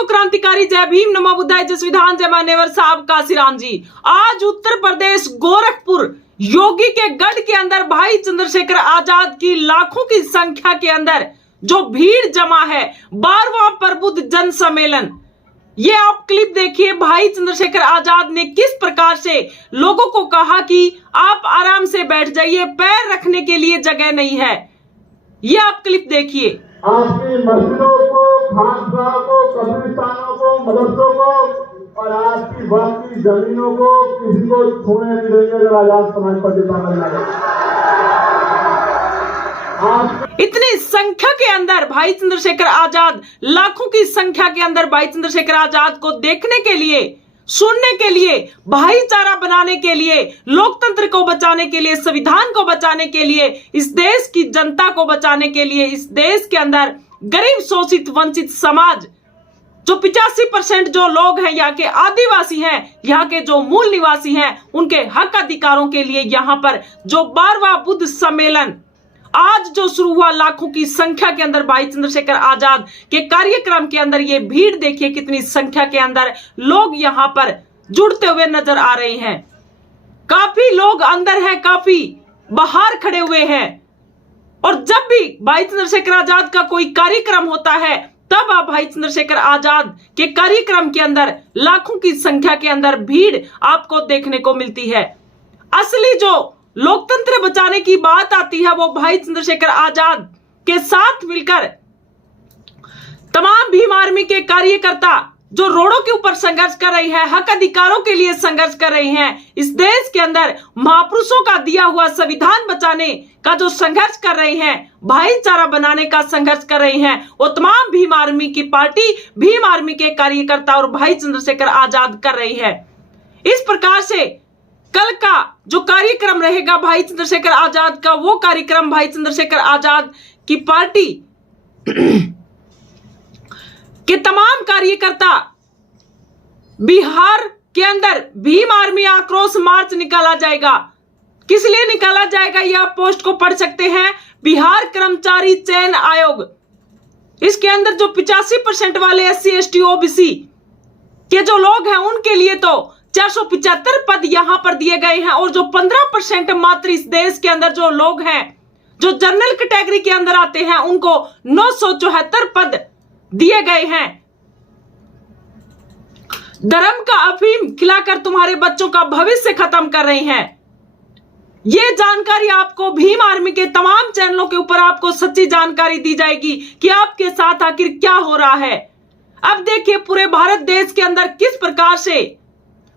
को क्रांतिकारी जय भीम नमो बुद्धाय जय संविधान जय मान्यवर साहब काशीराम जी। आज उत्तर प्रदेश गोरखपुर योगी के गढ़ के अंदर भाई चंद्रशेखर आजाद की लाखों की संख्या के अंदर जो भीड़ जमा है, 12वां प्रबुद्ध जन सम्मेलन। ये आप क्लिप देखिए, भाई चंद्रशेखर आजाद ने किस प्रकार से लोगों को कहा कि आप आराम से बैठ जाइए, पैर रखने के लिए जगह नहीं है। ये आप क्लिप देखिए। आपकी मस्जिदों को, खानगाह को, कब्रिस्तानों को, मदरसों को और आपकी वक्त की जमीनों को किसी को छूने नहीं देंगे अगर आजाद समाज पार्टी इतनी संख्या के अंदर भाई चंद्रशेखर आजाद, लाखों की संख्या के अंदर भाई चंद्रशेखर आजाद को देखने के लिए, सुनने के लिए, भाईचारा बनाने के लिए, लोकतंत्र को बचाने के लिए, संविधान को बचाने के लिए, इस देश की जनता को बचाने के लिए, इस देश के अंदर गरीब शोषित वंचित समाज जो 85% जो लोग हैं, यहाँ के आदिवासी हैं, यहाँ के जो मूल निवासी हैं, उनके हक अधिकारों के लिए यहाँ पर जो 12वां बुद्ध सम्मेलन आज जो शुरू हुआ, लाखों की संख्या के अंदर भाई चंद्रशेखर आजाद के कार्यक्रम के अंदर ये भीड़ देखिए, कितनी संख्या के अंदर लोग यहाँ पर जुड़ते हुए नजर आ रहे हैं। काफी लोग अंदर हैं, काफी बाहर खड़े हुए हैं। और जब भी भाई चंद्रशेखर आजाद का कोई कार्यक्रम होता है, तब आप भाई चंद्रशेखर आजाद के कार्यक्रम के अंदर लाखों की संख्या के अंदर भीड़ आपको देखने को मिलती है। असली जो लोकतंत्र बचाने की बात आती है, वो भाई चंद्रशेखर आजाद के साथ मिलकर तमाम भीम आर्मी के कार्यकर्ता जो रोडों के ऊपर संघर्ष कर रही है, हक अधिकारों के लिए संघर्ष कर रही हैं, इस देश के अंदर महापुरुषों का दिया हुआ संविधान बचाने का जो संघर्ष कर रही हैं, भाईचारा बनाने का संघर्ष कर रही हैं, वो तमाम भीम आर्मी की पार्टी, भीम आर्मी के कार्यकर्ता और भाई चंद्रशेखर आजाद कर रही है। इस प्रकार से कल का जो कार्यक्रम रहेगा भाई चंद्रशेखर आजाद का, वो कार्यक्रम भाई चंद्रशेखर आजाद की पार्टी के तमाम कार्यकर्ता बिहार के अंदर भीम आर्मी आक्रोश मार्च निकाला जाएगा। किस लिए निकाला जाएगा, यह पोस्ट को पढ़ सकते हैं। बिहार कर्मचारी चयन आयोग, इसके अंदर जो 85% वाले SC ST OBC के जो लोग हैं, उनके लिए तो 475 पद यहां पर दिए गए हैं। और जो 15% मात्र इस देश के अंदर जो लोग हैं, जो जनरल कैटेगरी के अंदर आते हैं, उनको 974 पद दिए गए हैं। धर्म का अफीम खिलाकर तुम्हारे बच्चों का भविष्य खत्म कर रहे हैं। ये जानकारी आपको भीम आर्मी के तमाम चैनलों के ऊपर आपको सच्ची जानकारी दी जाएगी कि आपके साथ आखिर क्या हो रहा है। अब देखिए पूरे भारत देश के अंदर किस प्रकार से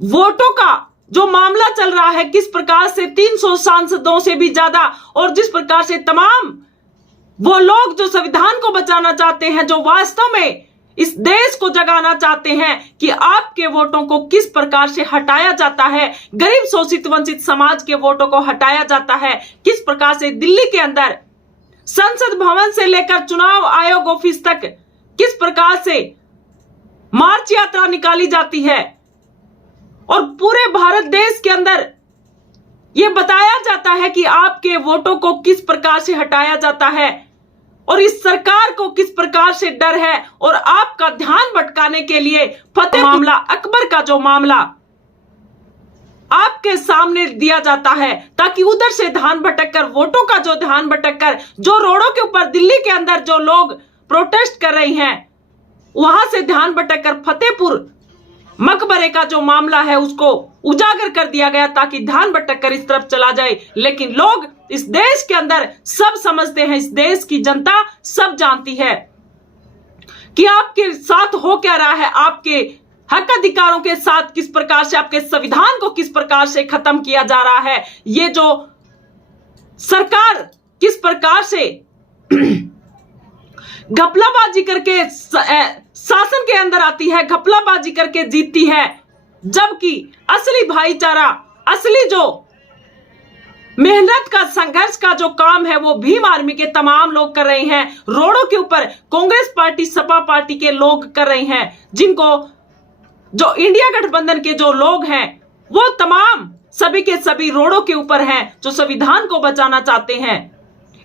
वोटों का जो मामला चल रहा है, किस प्रकार से 300 सांसदों से भी ज्यादा, और जिस प्रकार से तमाम वो लोग जो संविधान को बचाना चाहते हैं, जो वास्तव में इस देश को जगाना चाहते हैं कि आपके वोटों को किस प्रकार से हटाया जाता है, गरीब शोषित वंचित समाज के वोटों को हटाया जाता है, किस प्रकार से दिल्ली के अंदर संसद भवन से लेकर चुनाव आयोग ऑफिस तक किस प्रकार से मार्च यात्रा निकाली जाती है, और पूरे भारत देश के अंदर यह बताया जाता है कि आपके वोटों को किस प्रकार से हटाया जाता है, और इस सरकार को किस प्रकार से डर है, और आपका ध्यान भटकाने के लिए फतेह मामला, अकबर का जो मामला आपके सामने दिया जाता है, ताकि उधर से ध्यान भटककर, वोटों का जो ध्यान भटककर, जो रोडों के ऊपर दिल्ली के अंदर जो लोग प्रोटेस्ट कर रही हैं, वहां से ध्यान भटककर फतेहपुर मकबरे का जो मामला है उसको उजागर कर दिया गया, ताकि ध्यान भटककर इस तरफ चला जाए। लेकिन लोग इस देश के अंदर सब समझते हैं, इस देश की जनता सब जानती है कि आपके साथ हो क्या रहा है, आपके हक अधिकारों के साथ किस प्रकार से, आपके संविधान को किस प्रकार से खत्म किया जा रहा है। ये जो सरकार किस प्रकार से घपलाबाजी करके शासन के अंदर आती है, घपलाबाजी करके जीतती है, जबकि असली भाईचारा, असली जो मेहनत का, संघर्ष का जो काम है, वो भीम आर्मी के तमाम लोग कर रहे हैं। रोडों के ऊपर कांग्रेस पार्टी, सपा पार्टी के लोग कर रहे हैं, जिनको जो इंडिया गठबंधन के जो लोग हैं, वो तमाम सभी के सभी रोडों के ऊपर हैं, जो संविधान को बचाना चाहते हैं।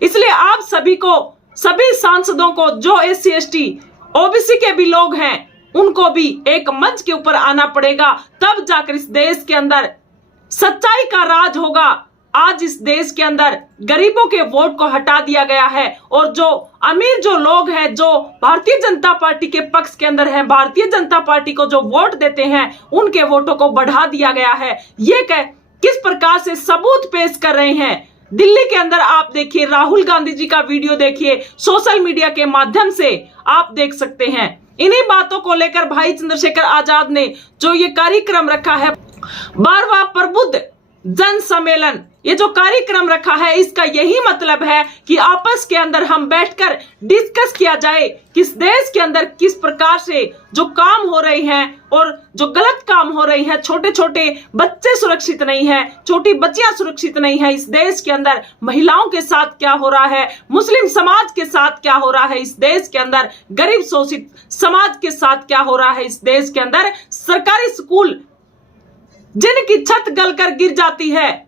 इसलिए आप सभी को, सभी सांसदों को, जो SC ST OBC के भी लोग हैं, उनको भी एक मंच के ऊपर आना पड़ेगा, तब जाकर इस देश के अंदर सच्चाई का राज होगा। आज इस देश के अंदर गरीबों के वोट को हटा दिया गया है और जो अमीर जो लोग हैं, जो भारतीय जनता पार्टी के पक्ष के अंदर हैं, भारतीय जनता पार्टी को जो वोट देते हैं, उनके वोटों को बढ़ा दिया गया है। ये किस प्रकार से सबूत पेश कर रहे हैं। दिल्ली के अंदर आप देखिए, राहुल गांधी जी का वीडियो देखिए, सोशल मीडिया के माध्यम से आप देख सकते हैं। इन्हीं बातों को लेकर भाई चंद्रशेखर आजाद ने जो ये कार्यक्रम रखा है, 12वां प्रबुद्ध जन सम्मेलन, ये जो कार्यक्रम रखा है, इसका यही मतलब है कि आपस के अंदर हम बैठकर डिस्कस किया जाए कि इस देश के अंदर किस प्रकार से जो काम हो रहे हैं और जो गलत काम हो रहे हैं, छोटे छोटे बच्चे सुरक्षित नहीं है, छोटी बच्चियां सुरक्षित नहीं है, इस देश के अंदर महिलाओं के साथ क्या हो रहा है, मुस्लिम समाज के साथ क्या हो रहा है, इस देश के अंदर गरीब शोषित समाज के साथ क्या हो रहा है, इस देश के अंदर सरकारी स्कूल जिनकी छत गलकर गिर जाती है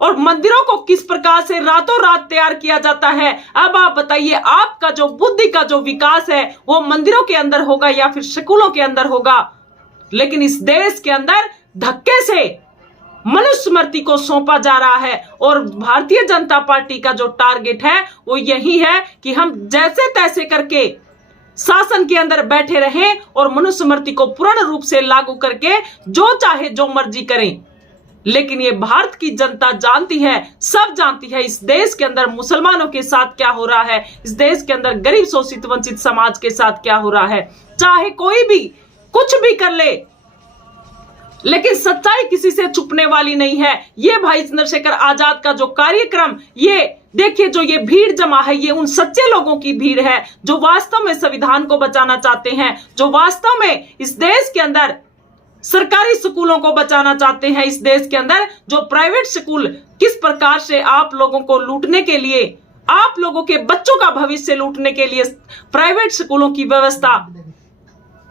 और मंदिरों को किस प्रकार से रातों रात तैयार किया जाता है। अब आप बताइए, आपका जो बुद्धि का जो विकास है वो मंदिरों के अंदर होगा या फिर स्कूलों के अंदर होगा। लेकिन इस देश के अंदर धक्के से मनुस्मृति को सौंपा जा रहा है और भारतीय जनता पार्टी का जो टारगेट है वो यही है कि हम जैसे तैसे करके शासन के अंदर बैठे रहें और मनुस्मृति को पूर्ण रूप से लागू करके जो चाहे जो मर्जी करें। लेकिन ये भारत की जनता जानती है, सब जानती है, इस देश के अंदर मुसलमानों के साथ क्या हो रहा है, इस देश के अंदर गरीब शोषित वंचित समाज के साथ क्या हो रहा है। चाहे कोई भी कुछ भी कर ले, लेकिन सच्चाई किसी से छुपने वाली नहीं है। ये भाई चंद्रशेखर आजाद का जो कार्यक्रम, ये देखिए, जो ये भीड़ जमा है, ये उन सच्चे लोगों की भीड़ है जो वास्तव में संविधान को बचाना चाहते हैं, जो वास्तव में इस देश के अंदर सरकारी स्कूलों को बचाना चाहते हैं, इस देश के अंदर जो प्राइवेट स्कूल किस प्रकार से आप लोगों को लूटने के लिए, आप लोगों के बच्चों का भविष्य लूटने के लिए प्राइवेट स्कूलों की व्यवस्था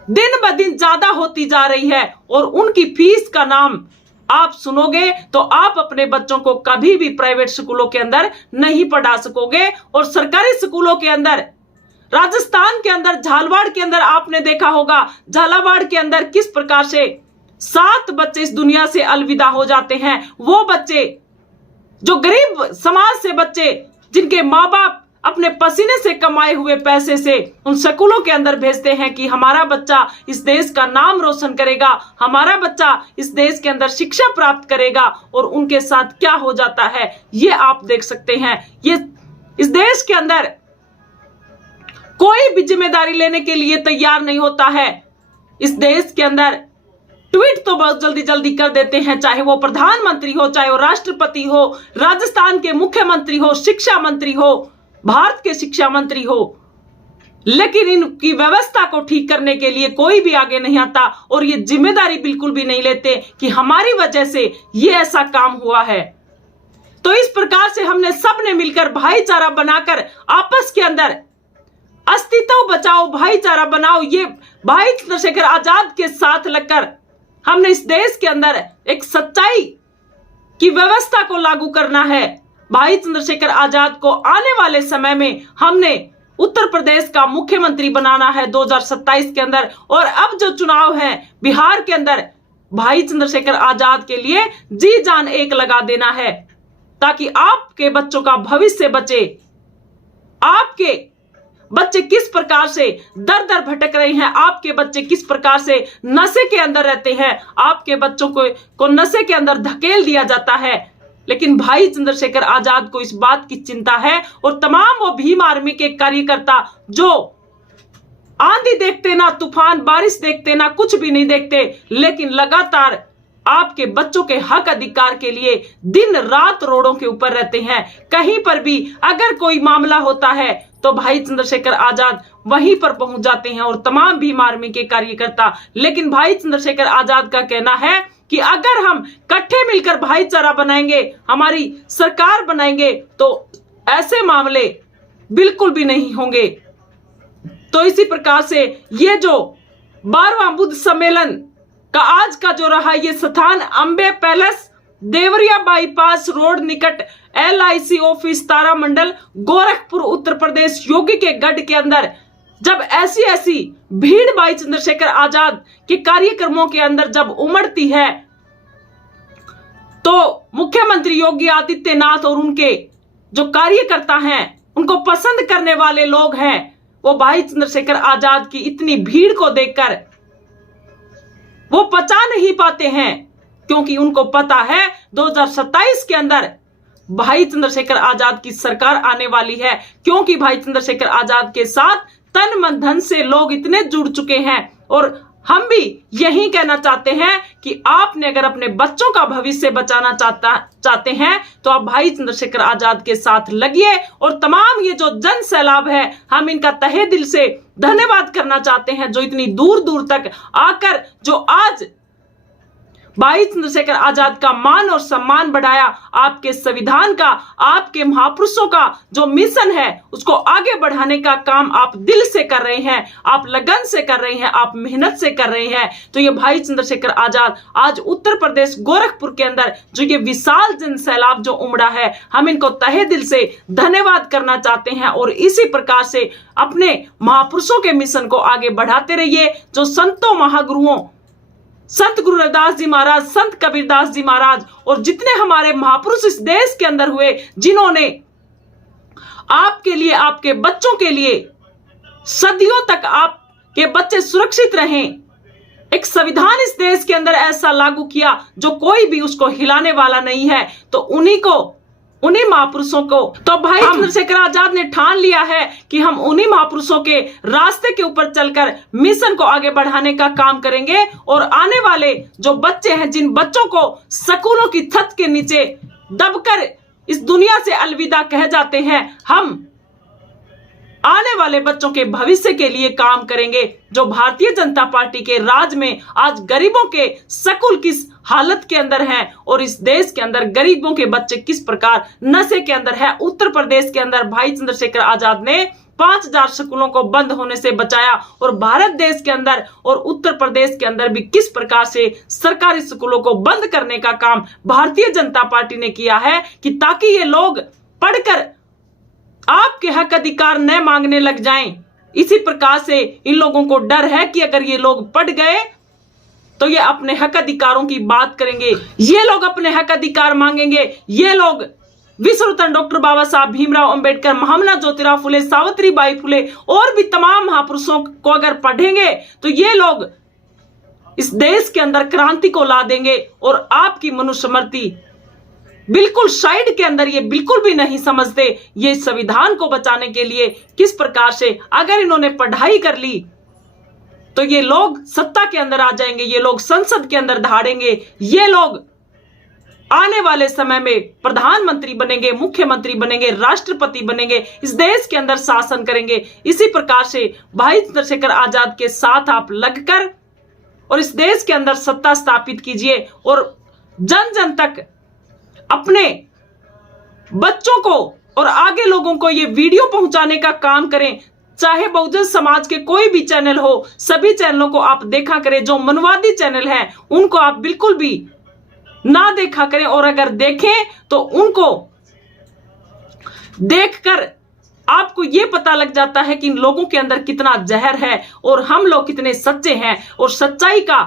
दिन ब दिन ज्यादा होती जा रही है और उनकी फीस का नाम आप सुनोगे तो आप अपने बच्चों को कभी भी प्राइवेट स्कूलों के अंदर नहीं पढ़ा सकोगे। और सरकारी स्कूलों के अंदर, राजस्थान के अंदर, झालावाड़ के अंदर आपने देखा होगा, झालावाड़ के अंदर किस प्रकार से 7 बच्चे इस दुनिया से अलविदा हो जाते हैं। वो बच्चे जो गरीब समाज से बच्चे, जिनके माँ बाप अपने पसीने से कमाए हुए पैसे से उन स्कूलों के अंदर भेजते हैं कि हमारा बच्चा इस देश का नाम रोशन करेगा, हमारा बच्चा इस देश के अंदर शिक्षा प्राप्त करेगा, और उनके साथ क्या हो जाता है ये आप देख सकते हैं। ये इस देश के अंदर कोई भी जिम्मेदारी लेने के लिए तैयार नहीं होता है। इस देश के अंदर ट्वीट तो बहुत जल्दी जल्दी कर देते हैं, चाहे वो प्रधानमंत्री हो, चाहे वो राष्ट्रपति हो, राजस्थान के मुख्यमंत्री हो, शिक्षा मंत्री हो, भारत के शिक्षा मंत्री हो, लेकिन इनकी व्यवस्था को ठीक करने के लिए कोई भी आगे नहीं आता और ये जिम्मेदारी बिल्कुल भी नहीं लेते कि हमारी वजह से ये ऐसा काम हुआ है। तो इस प्रकार से हमने सबने मिलकर भाईचारा बनाकर आपस के अंदर अस्तित्व बचाओ, भाईचारा बनाओ, ये भाई चंद्रशेखर आजाद के साथ लगकर हमने इस देश के अंदर एक सच्चाई की व्यवस्था को लागू करना है। भाई चंद्रशेखर आजाद को आने वाले समय में हमने उत्तर प्रदेश का मुख्यमंत्री बनाना है 2027 के अंदर, और अब जो चुनाव है बिहार के अंदर, भाई चंद्रशेखर आजाद के लिए जी जान एक लगा देना है ताकि आपके बच्चों का भविष्य बचे। आपके बच्चे किस प्रकार से दर दर भटक रहे हैं, आपके बच्चे किस प्रकार से नशे के अंदर रहते हैं, आपके बच्चों को नशे के अंदर धकेल दिया जाता है, लेकिन भाई चंद्रशेखर आजाद को इस बात की चिंता है। और तमाम वो भीम आर्मी के कार्यकर्ता जो आंधी देखते ना तूफान, बारिश देखते ना कुछ भी नहीं देखते, लेकिन लगातार आपके बच्चों के हक अधिकार के लिए दिन रात रोडों के ऊपर रहते हैं। कहीं पर भी अगर कोई मामला होता है तो भाई चंद्रशेखर आजाद वहीं पर पहुंच जाते हैं और तमाम भीम आर्मी के कार्यकर्ता। लेकिन भाई चंद्रशेखर आजाद का कहना है कि अगर हम इकट्ठे मिलकर भाईचारा बनाएंगे, हमारी सरकार बनाएंगे, तो ऐसे मामले बिल्कुल भी नहीं होंगे। तो इसी प्रकार से ये जो 12वां बुद्ध सम्मेलन का आज का जो रहा, ये स्थान Ambe palace, Deoria bypass road निकट LIC ऑफिस, तारामंडल, गोरखपुर, उत्तर प्रदेश, योगी के गढ़ के अंदर जब ऐसी भीड़ भाई चंद्रशेखर आजाद के कार्यक्रमों के अंदर जब उमड़ती है तो मुख्यमंत्री योगी आदित्यनाथ और उनके जो कार्यकर्ता हैं, उनको पसंद करने वाले लोग हैं, वो भाई चंद्रशेखर आजाद की इतनी भीड़ को देखकर वो पचा नहीं पाते हैं, क्योंकि उनको पता है 2027 के अंदर भाई चंद्रशेखर आजाद की सरकार आने वाली है। क्योंकि भाई चंद्रशेखर आजाद के साथ तन मन धन से लोग इतने जुड़ चुके हैं। और हम भी यही कहना चाहते हैं कि आपने अगर अपने बच्चों का भविष्य बचाना चाहते हैं तो आप भाई चंद्रशेखर आजाद के साथ लगिए। और तमाम ये जो जन सैलाब है, हम इनका तहे दिल से धन्यवाद करना चाहते हैं, जो इतनी दूर दूर तक आकर जो आज भाई चंद्रशेखर आजाद का मान और सम्मान बढ़ाया। आपके संविधान का, आपके महापुरुषों का जो मिशन है उसको आगे बढ़ाने का काम आप दिल से कर रहे हैं, आप लगन से कर रहे हैं, आप मेहनत से कर रहे हैं। तो ये भाई चंद्रशेखर आजाद आज उत्तर प्रदेश गोरखपुर के अंदर जो ये विशाल जन सैलाब जो उमड़ा है, हम इनको तहे दिल से धन्यवाद करना चाहते हैं। और इसी प्रकार से अपने महापुरुषों के मिशन को आगे बढ़ाते रहिए। जो संतों महागुरुओं, संत गुरु रविदास जी महाराज, संत कबीरदास जी महाराज और जितने हमारे महापुरुष इस देश के अंदर हुए, जिन्होंने आपके लिए, आपके बच्चों के लिए सदियों तक आपके बच्चे सुरक्षित रहें, एक संविधान इस देश के अंदर ऐसा लागू किया जो कोई भी उसको हिलाने वाला नहीं है, तो उन्हीं महापुरुषों को तो भाई चंद्रशेखर आजाद ने ठान लिया है कि हम उन्हीं महापुरुषों के रास्ते के ऊपर चलकर मिशन को आगे बढ़ाने का काम करेंगे। और आने वाले जो बच्चे हैं, जिन बच्चों को स्कूलों की छत के नीचे दबकर इस दुनिया से अलविदा कह जाते हैं, हम आने वाले बच्चों के भविष्य के लिए काम करेंगे। जो भारतीय जनता पार्टी के राज में आज गरीबों के स्कूल किस हालत के अंदर हैं और इस देश के अंदर गरीबों के बच्चे किस प्रकार नशे के अंदर है। उत्तर प्रदेश के अंदर भाई चंद्रशेखर आजाद ने 5000 स्कूलों को बंद होने से बचाया। और भारत देश के अंदर और उत्तर प्रदेश के अंदर भी किस प्रकार से सरकारी स्कूलों को बंद करने का काम भारतीय जनता पार्टी ने किया है, कि ताकि ये लोग पढ़कर आपके हक अधिकार न मांगने लग जाएं। इसी प्रकार से इन लोगों को डर है कि अगर ये लोग पढ़ गए तो ये अपने हक अधिकारों की बात करेंगे, ये लोग अपने हक अधिकार मांगेंगे, ये लोग विश्व रत्न डॉक्टर बाबा साहब भीमराव अंबेडकर, महामना ज्योतिराव फुले, सावित्रीबाई फुले और भी तमाम महापुरुषों को अगर पढ़ेंगे तो ये लोग इस देश के अंदर क्रांति को ला देंगे। और आपकी मनुस्मृति बिल्कुल साइड के अंदर ये बिल्कुल भी नहीं समझते ये संविधान को बचाने के लिए किस प्रकार से अगर इन्होंने पढ़ाई कर ली तो ये लोग सत्ता के अंदर आ जाएंगे, ये लोग संसद के अंदर दहाड़ेंगे, ये लोग आने वाले समय में प्रधानमंत्री बनेंगे, मुख्यमंत्री बनेंगे, राष्ट्रपति बनेंगे, इस देश के अंदर शासन करेंगे। इसी प्रकार से भाई चंद्रशेखर आजाद के साथ आप लगकर और इस देश के अंदर सत्ता स्थापित कीजिए और जन जन तक अपने बच्चों को और आगे लोगों को ये वीडियो पहुंचाने का काम करें। चाहे बहुजन समाज के कोई भी चैनल हो, सभी चैनलों को आप देखा करें। जो मनवादी चैनल हैं उनको आप बिल्कुल भी ना देखा करें, और अगर देखें तो उनको देखकर आपको ये पता लग जाता है कि इन लोगों के अंदर कितना जहर है और हम लोग कितने सच्चे हैं। और सच्चाई का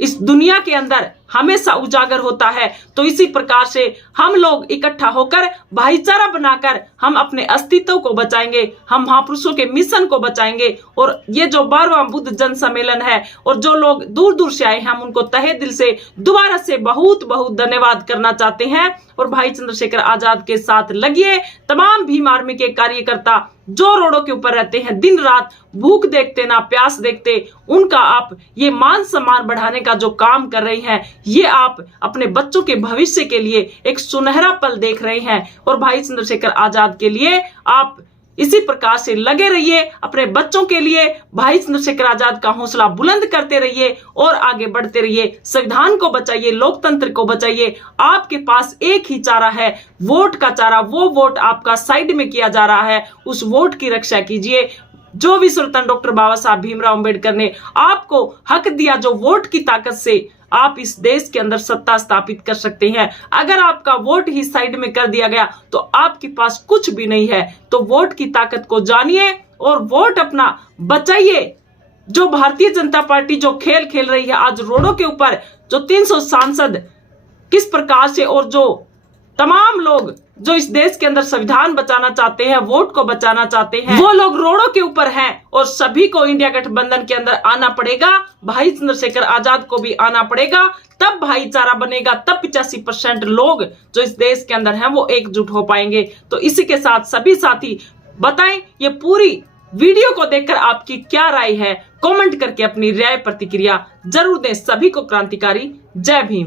इस दुनिया के अंदर हमेशा उजागर होता है। तो इसी प्रकार से हम लोग इकट्ठा होकर भाईचारा बनाकर हम अपने अस्तित्व को बचाएंगे, हम महापुरुषों के मिशन को बचाएंगे। और ये जो 12वां बुद्ध जन सम्मेलन है और जो लोग दूर दूर से आए हैं, हम उनको तहे दिल से दोबारा से बहुत बहुत धन्यवाद करना चाहते हैं। और भाई चंद्रशेखर आजाद के साथ लगिए। तमाम भीम आर्मी के कार्यकर्ता जो रोडों के ऊपर रहते हैं, दिन रात भूख देखते ना प्यास देखते, उनका आप ये मान सम्मान बढ़ाने का जो काम कर रहे हैं, ये आप अपने बच्चों के भविष्य के लिए एक सुनहरा पल देख रहे हैं। और भाई चंद्रशेखर आजाद के लिए आप इसी प्रकार से लगे रहिए, अपने बच्चों के लिए भाई चंद्रशेखर आजाद का हौसला बुलंद करते रहिए और आगे बढ़ते रहिए। संविधान को बचाइए, लोकतंत्र को बचाइए। आपके पास एक ही चारा है, वोट का चारा। वो वोट आपका साइड में किया जा रहा है, उस वोट की रक्षा कीजिए। जो विश्व रत्न डॉक्टर बाबा साहब भीमराव अंबेडकर ने आपको हक दिया, जो वोट की ताकत से आप इस देश के अंदर सत्ता स्थापित कर सकते हैं। अगर आपका वोट ही साइड में कर दिया गया तो आपके पास कुछ भी नहीं है। तो वोट की ताकत को जानिए और वोट अपना बचाइए। जो भारतीय जनता पार्टी जो खेल खेल रही है आज रोडों के ऊपर, जो 300 सांसद किस प्रकार से और जो तमाम लोग जो इस देश के अंदर संविधान बचाना चाहते हैं, वोट को बचाना चाहते हैं, वो लोग रोडों के ऊपर हैं और सभी को इंडिया गठबंधन के अंदर आना पड़ेगा। भाई चंद्रशेखर आजाद को भी आना पड़ेगा, तब भाईचारा बनेगा, तब 85% लोग जो इस देश के अंदर हैं वो एकजुट हो पाएंगे। तो इसी के साथ सभी साथी बताएं ये पूरी वीडियो को देखकर आपकी क्या राय है, कमेंट करके अपनी राय प्रतिक्रिया जरूर दें। सभी को क्रांतिकारी जय भीम।